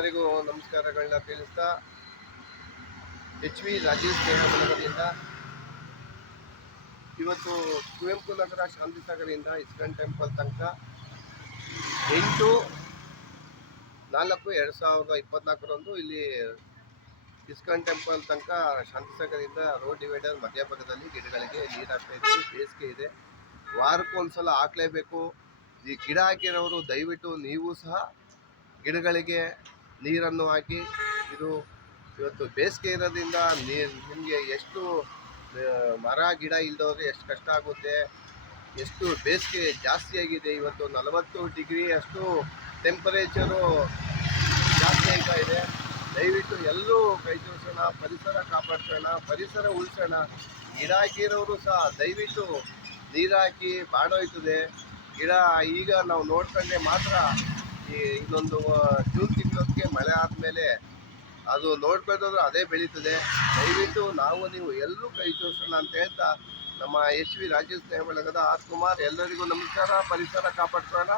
ಎಲ್ಲರಿಗೂ ನಮಸ್ಕಾರಗಳನ್ನ ತಿಳಿಸ್ತಾ HV ರಾಜೀವ್ ಸ್ನೇಹ ಬಳಗದಿಂದ ಇವತ್ತು ಕುವೆಂಪು ನಗರ ಶಾಂತಿ ಸಾಗರದಿಂದ ಇಸ್ಕಾನ್ ಟೆಂಪಲ್ ತನಕ 8/4/2024 ಇಲ್ಲಿ ಇಸ್ಕಾನ್ ಟೆಂಪಲ್ ತನಕ ಶಾಂತಿ ಸಾಗರದಿಂದ ರೋಡ್ ಡಿವೈಡರ್ ಮಧ್ಯಭಾಗದಲ್ಲಿ ಗಿಡಗಳಿಗೆ ನೀರು ಹಾಕ್ತಾ ಇದ್ದೀವಿ. ಬೇಸಿಗೆ ಇದೆ, ವಾರಕ್ಕೊಂದ್ಸಲ ಹಾಕ್ಲೇಬೇಕು. ಈ ಗಿಡ ಹಾಕಿರೋರು ದಯವಿಟ್ಟು ನೀವು ಸಹ ಗಿಡಗಳಿಗೆ ನೀರನ್ನು ಹಾಕಿ. ಇದು ಇವತ್ತು ಬೇಸಿಗೆ ಇರೋದ್ರಿಂದ ನಿಮಗೆ ಎಷ್ಟು ಮರ ಗಿಡ ಇಲ್ದವ್ರೆ ಎಷ್ಟು ಕಷ್ಟ ಆಗುತ್ತೆ. ಎಷ್ಟು ಬೇಸಿಗೆ ಜಾಸ್ತಿ ಆಗಿದೆ. ಇವತ್ತು 40 ಡಿಗ್ರಿ ಅಷ್ಟು ಟೆಂಪರೇಚರು ಜಾಸ್ತಿ ಆಗ್ತಾ ಇದೆ. ದಯವಿಟ್ಟು ಎಲ್ಲರೂ ಕೈ ಜೋಡಿಸೋಣ, ಪರಿಸರ ಕಾಪಾಡ್ಕೊಳ್ಳೋಣ, ಪರಿಸರ ಉಳಿಸೋಣ. ಗಿಡ ಹಾಕಿರೋರು ಸಹ ದಯವಿಟ್ಟು ನೀರು ಹಾಕಿ. ಬಾಡೋಯ್ತದೆ ಗಿಡ. ಈಗ ನಾವು ನೋಡ್ಕೊಂಡ್ರೆ ಮಾತ್ರ ಇನ್ನೊಂದು ಜೂನ್ ತಿಂಗಳೊತ್ತಿಗೆ ಮಳೆ ಆದಮೇಲೆ ಅದು ನೋಡ್ಕೊಳ್ಳೋದ್ರೆ ಅದೇ ಬೆಳೀತದೆ. ದಯವಿಟ್ಟು ನೀವು ಎಲ್ಲರೂ ಕೈ ಜೋಡಿಸೋಣ ಅಂತ ಹೇಳ್ತಾ ನಮ್ಮ HV ರಾಜೀವ್ ಸ್ನೇಹ ಬಳಗದ ಆರ್ ಕುಮಾರ್ ಎಲ್ಲರಿಗೂ ನಮಸ್ಕಾರ. ಪರಿಸರ ಕಾಪಾಡ್ಕೊಳ್ಳೋಣ.